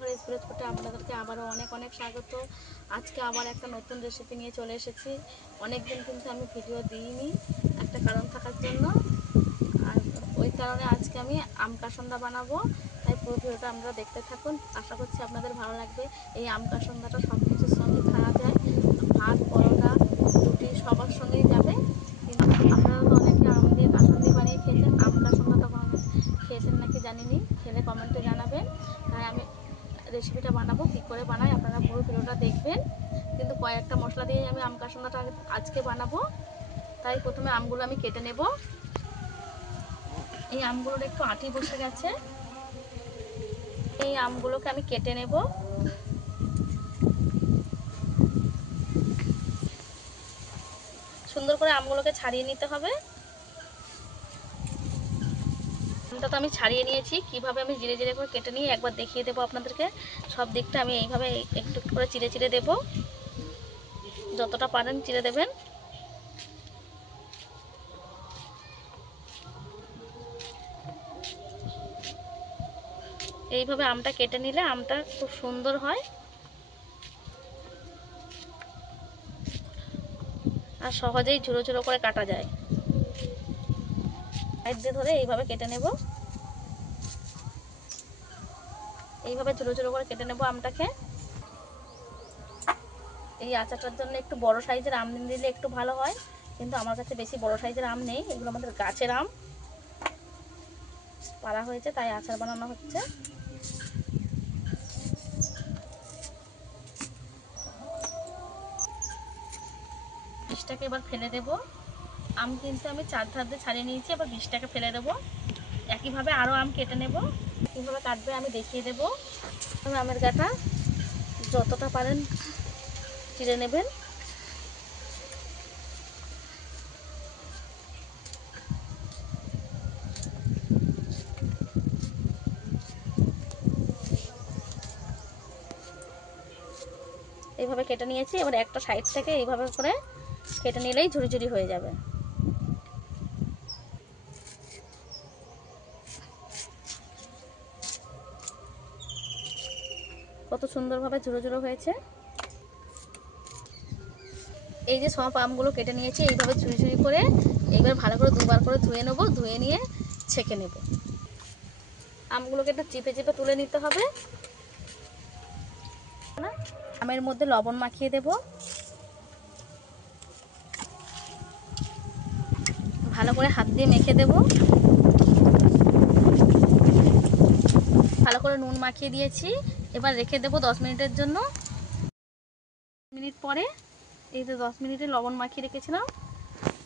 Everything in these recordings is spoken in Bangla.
ভেজ ভিলেজ ফুডে আপনাদেরকে আবারও অনেক অনেক স্বাগত। আজকে আবার একটা নতুন রেসিপি নিয়ে চলে এসেছি। অনেক দিন কিন্তু আমি ভিডিও দিইনি, একটা কারণ থাকার জন্য। আর ওই কারণে আজকে আমি আম কাসন্ডা বানাবো, তাই পুরো ভিডিওটা আমরা দেখতে থাকুন। আশা করছি আপনাদের ভালো লাগবে। এই আম কাসন্ডাটা সব কিছুর সঙ্গে খাওয়া যায়, ভাত, পরোটা, রুটি সবার সঙ্গেই যাবে। কিন্তু আপনারা তো অনেকে আম দিয়ে কাসন্দি বানিয়ে খেয়েছেন, আম কাসন্ডাটা খেয়েছেন নাকি জানিনি, খেলে কমেন্টে জানাবেন। তাই আমি রেসিপিটা বানাবো, কী করে বানাই আপনারা পুরো ভিডিওটা দেখবেন। কিন্তু কয়েকটা মশলা দিয়ে আমি আম কাসন্দাটা আজকে বানাবো। তাই প্রথমে আমগুলো আমি কেটে নেব। এই আমগুলোর একটু আঁটি বসে গেছে, এই আমগুলোকে আমি কেটে নেব। সুন্দর করে আমগুলোকে ছাড়িয়ে নিতে হবে। আমটা তো আমি ছাড়িয়ে নিয়েছি, কিভাবে আমি জিরে জিরে করে কেটে নিয়ে একবার দেখিয়ে দেবো আপনাদেরকে। সব দিকটা আমি এইভাবে একটু একটু করে চিড়ে চিড়ে দেবো, যতটা পারেন চিড়ে দেবেন। এইভাবে আমটা কেটে নিলে আমটা খুব সুন্দর হয় আর সহজেই ঝুড়ো ঝুড়ো করে কাটা যায়। সাইড দিয়ে ধরে এইভাবে কেটে নেব, এইভাবে ঝুড়ো ঝুড়ো করে কেটে নেব আমটাকে। এই আচারটার জন্য একটু বড় সাইজের আম দিলে একটু ভালো হয়, কিন্তু আমার কাছে বেশি বড় সাইজের আম নেই। এগুলো আমাদের গাছের আম পাড়া হয়েছে, তাই আচার বানানো হচ্ছে। বীজটাকে এবার ফেলে দেব। আম কিন্তু আমি চার ধার দিয়ে ছাড়িয়ে নিয়েছি, এবার বীজটাকে ফেলে দেব। একইভাবে আরও আম কেটে নেব, কীভাবে কাটবে আমি দেখিয়ে দেব। আমের গাটা যতটা পারেন চিড়ে নেবেন। এইভাবে কেটে নিয়েছি, এবার একটা সাইড থেকে এইভাবে করে কেটে নিলেই ঝুড়ি ঝুড়ি হয়ে যাবে। কত সুন্দরভাবে ঝুড়ো ঝুড়ো হয়েছে। এই যে সব আমগুলো কেটে নিয়েছি এইভাবে ঝুড়ি ঝুড়ি করে, এইবার ভালো করে দুবার করে ধুয়ে নেব, ধুয়ে নিয়ে ছেঁকে নেব। আমগুলোকে একটু চিপে চিপে তুলে নিতে হবে। আমের মধ্যে লবণ মাখিয়ে দেব, ভালো করে হাত দিয়ে মেখে দেব। ভালো করে নুন মাখিয়ে দিয়েছি, এবার রেখে দেব 10 মিনিটের জন্য। মিনিট পরে এই যে 10 মিনিটে লবণ মাখিয়ে রেখেছিলাম,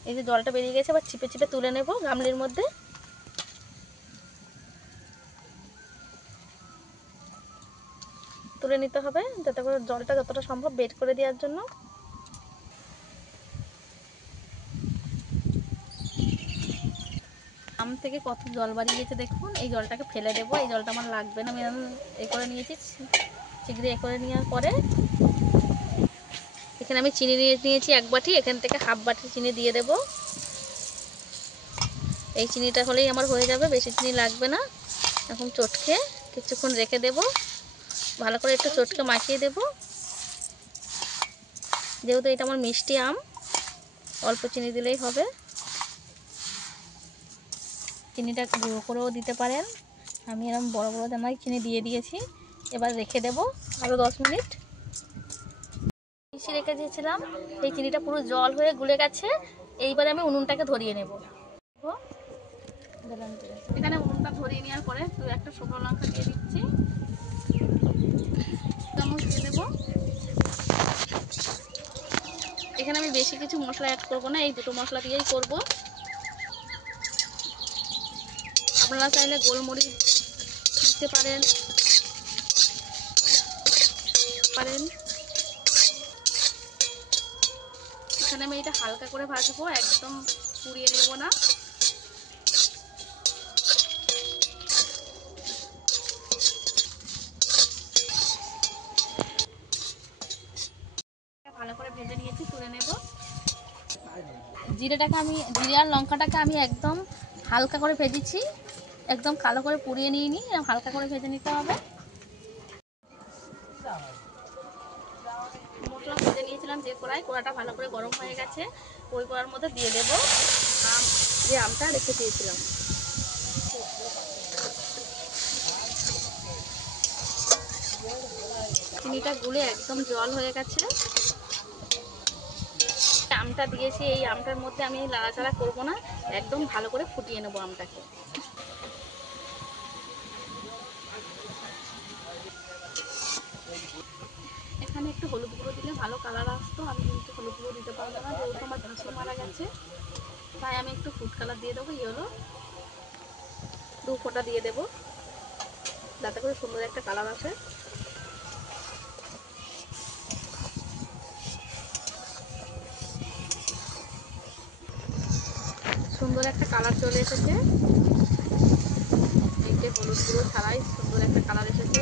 এই যে জলটা বেরিয়ে গেছে। এবার চিপে চিপে তুলে নেব গামলির মধ্যে। তুলে নিতে হবে যাতে করে জলটা যতটা সম্ভব বের করে দেওয়ার জন্য। আম থেকে কত জল বাড়িয়ে গেছে দেখুন। এই জলটাকে ফেলে দেবো, এই জলটা আমার লাগবে না। আমি এ করে নিয়েছি, চিংড়ি এ করে নেওয়ার পরে এখানে আমি চিনি নিয়েছি 1 বাটি, এখান থেকে হাফ বাটি চিনি দিয়ে দেব। এই চিনিটা হলেই আমার হয়ে যাবে, বেশি চিনি লাগবে না। এখন চটকে কিছুক্ষণ রেখে দেব, ভালো করে একটু চটকে মাখিয়ে দেব। যেহেতু এটা আমার মিষ্টি আম, অল্প চিনি দিলেই হবে। চিনিটা গুঁড়ো করেও দিতে পারেন, আমি এরকম বড় বড় দানায় চিনি দিয়ে দিয়েছি। এবার রেখে দেব আরও 10 মিনিট। মিশিয়ে রেখে দিয়েছিলাম, এই চিনিটা পুরো জল হয়ে গুলে গেছে। এইবারে আমি উনুনটাকে ধরিয়ে নেব। এখানে উনুনটা ধরিয়ে নেওয়ার পরে একটা শুকনো লঙ্কা দিয়ে দিচ্ছি, চামচ দিয়ে দেবো। এখানে আমি বেশি কিছু মশলা অ্যাড করব না, এই দুটো মশলা দিয়েই করব। আপনারা চাইলে গোলমরিচ দিতে পারেন। এখানে আমি এটা হালকা করে ভাজবো, একদম পুড়িয়ে নেব না। ভালো করে ভেজে নিয়েছি, তুলে নেব। জিরে আর লঙ্কাটাকে আমি একদম হালকা করে ভেজেছি, একদম কালো করে পুড়িয়ে নিয়ে হালকা করে ভেজে নিতে হবে। মশলা ভেজে নিয়েছিলাম যে কড়াটা ভালো করে গরম হয়ে গেছে। ওই কড়ার মধ্যে দিয়ে দেব যে আমটা রেখে দিয়েছিলাম। চিনিটা গুলে একদম জল হয়ে গেছে। আমটা দিয়েছি, এই আমটার মধ্যে আমি নাড়াচাড়া করবো না, একদম ভালো করে ফুটিয়ে নেবো আমটাকে। এখানে একটু হলুদ গুঁড়ো দিলে ভালো কালার আসতো, আমি কিন্তু হলুদ গুঁড়ো দিতে পারবো না, যেহেতু আমার ভাসুর মারা গেছে, তাই আমি একটু ফুড কালার দিয়ে দেবো। ইয়েলো 2 ফোঁটা দিয়ে দেবো, যাতে করে সুন্দর একটা কালার আসে। সুন্দর একটা কালার চলে এসেছে, এই যে হলুদ গুঁড়ো ছাড়াই সুন্দর একটা কালার এসেছে।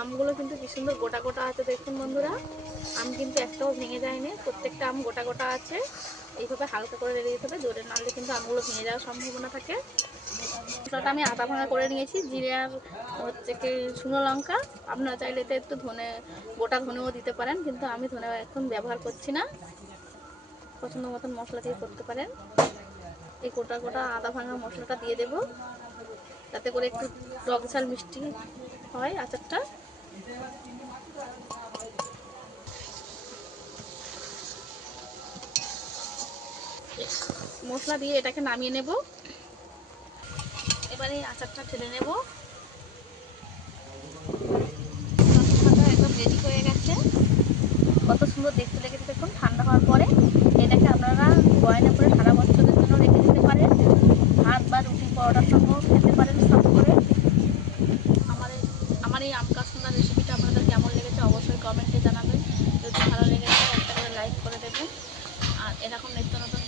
আমগুলো কিন্তু কি সুন্দর গোটা গোটা আছে, দেখুন বন্ধুরা, আম কিন্তু একটাও ভেঙে যায়নি, প্রত্যেকটা আম গোটা গোটা আছে। এইভাবে হালকা করে রেড়ে দিতে হবে, জোরে নাড়লে কিন্তু আমগুলো ভেঙে যাওয়ার সম্ভাবনা থাকে। মশলাটা আমি আধা ভাঙা করে নিয়েছি, জিরে আর হচ্ছে কি শুকনো লঙ্কা, আপনারা চাইলে তো একটু গোটা ধনেও দিতে পারেন, কিন্তু আমি ধনে এখন ব্যবহার করছি না, পছন্দ মতন মশলা দিয়ে করতে পারেন। এই গোটা গোটা আদা ভাঙা মশলাটা দিয়ে দেব, যাতে করে একটু টক ঝাল মিষ্টি হয় আচারটা। মশলা দিয়ে এটাকে নামিয়ে নেব। এবারে এই আচারটা ঢেলে নেব। একদম রেডি হয়ে গেছে, কত সুন্দর দেখতে লেগেছে দেখুন। ঠান্ডা হওয়ার পরে এটাকে আপনারা বয়ামে করে সারা বছরের জন্য রেখে দিতে পারেন, ভাত বা রুটি পরোটার সঙ্গেও খেতে পারেন সার্ভ করে। আমার এই আম কাসুন্দার রেসিপিটা আপনাদের কেমন লেগেছে অবশ্যই কমেন্টে জানাবেন। যদি ভালো লেগেছে একটা করে লাইক করে দেবেন, আর এরকম নিত্য নতুন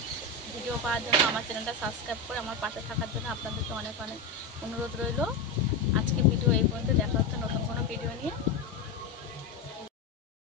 ভিডিও পাওয়ার জন্য আমার চ্যানেলটা সাবস্ক্রাইব করে আমার পাশে থাকার জন্য আপনাদেরকে অনেক অনেক অনুরোধ রইল। আজকে ভিডিও এই পর্যন্ত, দেখা হচ্ছে নতুন কোনো ভিডিও নিয়ে।